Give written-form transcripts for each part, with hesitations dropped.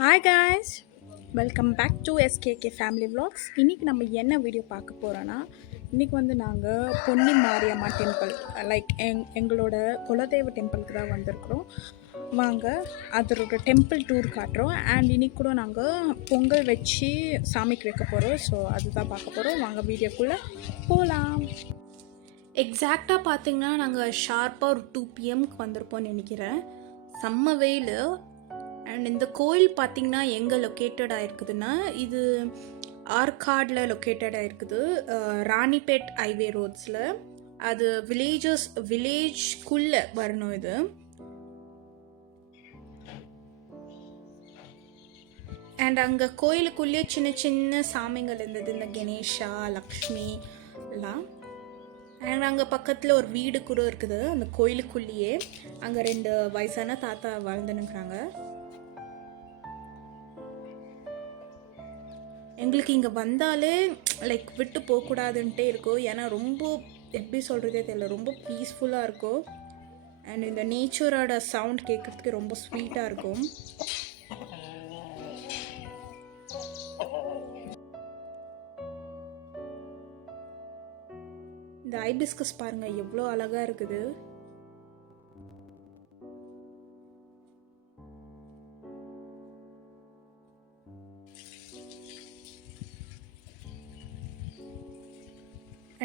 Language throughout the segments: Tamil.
Hi guys, welcome back to SKK family vlogs. இன்றைக்கி நம்ம என்ன வீடியோ பார்க்க போகிறோன்னா, இன்றைக்கி வந்து நாங்கள் பொன்னி மாரியம்மா டெம்பிள் எங்களோட குலதெய்வ டெம்பிளுக்கு தான் வந்திருக்கிறோம். வாங்க அதோட டெம்பிள் டூர் காட்டுறோம். அண்ட் இன்றைக்கி கூட நாங்கள் பொங்கல் வச்சு சாமிக்கு வைக்க போகிறோம். ஸோ அதுதான் பார்க்க போகிறோம். வாங்க வீடியோக்குள்ளே போகலாம். எக்ஸாக்டாக பார்த்திங்கன்னா நாங்கள் ஷார்ப்பாக ஒரு 2 PM வந்திருப்போம்னு நினைக்கிறேன். செம்ம வெயில். அண்ட் இந்த கோயில் பார்த்திங்கன்னா எங்கே லொக்கேட்டட் ஆகிருக்குதுன்னா, இது ஆர்காடில் லொக்கேட்டட் ஆகிருக்குது, ராணிப்பேட் ஹைவே ரோட்ஸில். அது வில்லேஜ்குள்ளே வரணும். இது அண்ட் அங்கே கோயிலுக்குள்ளேயே சின்ன சின்ன சாமிகள் இருந்தது, இந்த கணேஷா, லக்ஷ்மி எல்லாம். அண்ட் அங்கே பக்கத்தில் ஒரு வீடு கூட இருக்குது அந்த கோயிலுக்குள்ளேயே. அங்கே 2 வயசான தாத்தா வாழ்ந்துனுக்குறாங்க. எங்களுக்கு இங்கே வந்தாலே விட்டு போகக்கூடாதுன்ட்டே இருக்கும். ஏன்னா ரொம்ப எப்படி சொல்கிறதே தெரியல, ரொம்ப பீஸ்ஃபுல்லாக இருக்கும். அண்ட் இந்த நேச்சரோட சவுண்ட் கேட்குறதுக்கு ரொம்ப ஸ்வீட்டாக இருக்கும். இந்த ஹைபிஸ்கஸ் பாருங்கள் எவ்வளோ அழகாக இருக்குது.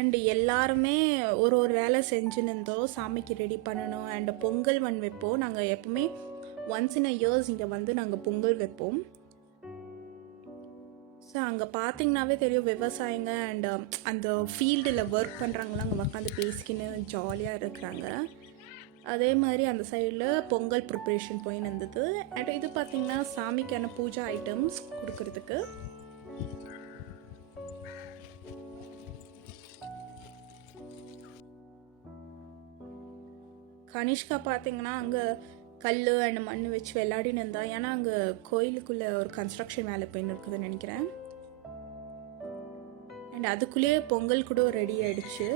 அண்டு எல்லாருமே ஒரு வேலை செஞ்சுன்னு இருந்தோம். சாமிக்கு ரெடி பண்ணணும். அண்டு பொங்கல் வைப்போம். நாங்கள் எப்போவுமே ஒன்ஸ் இன் அ இயர்ஸ் இங்கே வந்து நாங்கள் பொங்கல் வைப்போம். ஸோ அங்கே பார்த்திங்கனாவே தெரியும், விவசாயிங்க அண்ட் அந்த ஃபீல்டில் ஒர்க் பண்ணுறவங்களாம் அங்கே உட்காந்து பேசிக்கின்னு ஜாலியாக இருக்கிறாங்க. அதே மாதிரி அந்த சைடில் பொங்கல் ப்ரிப்ரேஷன் போயின்னு இருந்தது. அண்ட் இது பார்த்திங்கன்னா சாமிக்கான பூஜா ஐட்டம்ஸ் கொடுக்கறதுக்கு. கனிஷ்கா பார்த்திங்கன்னா அங்கே கல் அண்ட் மண் வச்சு விளையாடின்னு இருந்தா. ஏன்னா அங்கே கோயிலுக்குள்ளே ஒரு கன்ஸ்ட்ரக்ஷன் வேலை போயின்னு இருக்குதுன்னு நினைக்கிறேன். அண்ட் அதுக்குள்ளேயே பொங்கல் கூட ரெடி ஆயிடுச்சு.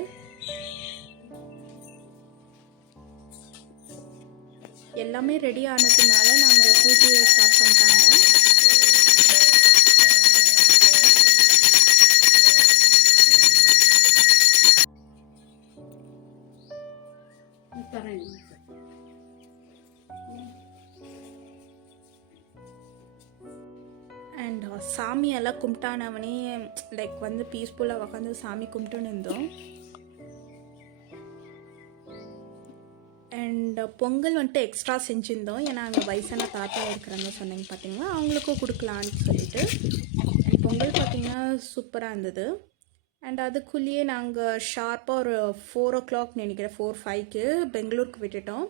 எல்லாமே ரெடி ஆனதுனால நாங்கள் பூஜையை ஸ்டார்ட் பண்ணிட்டாங்க. அண்ட் சாமியெல்லாம் கும்பிட்டானவனே வந்து பீஸ்ஃபுல்லாக உட்காந்து சாமி கும்பிட்டுன்னு இருந்தோம். அண்ட் பொங்கல் வந்துட்டு எக்ஸ்ட்ரா செஞ்சுருந்தோம். ஏன்னா அங்கே வயசான தாத்தா இருக்கிறாங்க சொன்னீங்க பார்த்தீங்களா, அவங்களுக்கும் கொடுக்கலான்னு சொல்லிட்டு. அண்ட் பொங்கல் பார்த்திங்கன்னா சூப்பராக இருந்தது. அண்ட் அதுக்குள்ளேயே நாங்கள் ஷார்ப்பாக ஒரு 4 o'clock நினைக்கிறேன், 4-5 பெங்களூருக்கு விட்டுட்டோம்.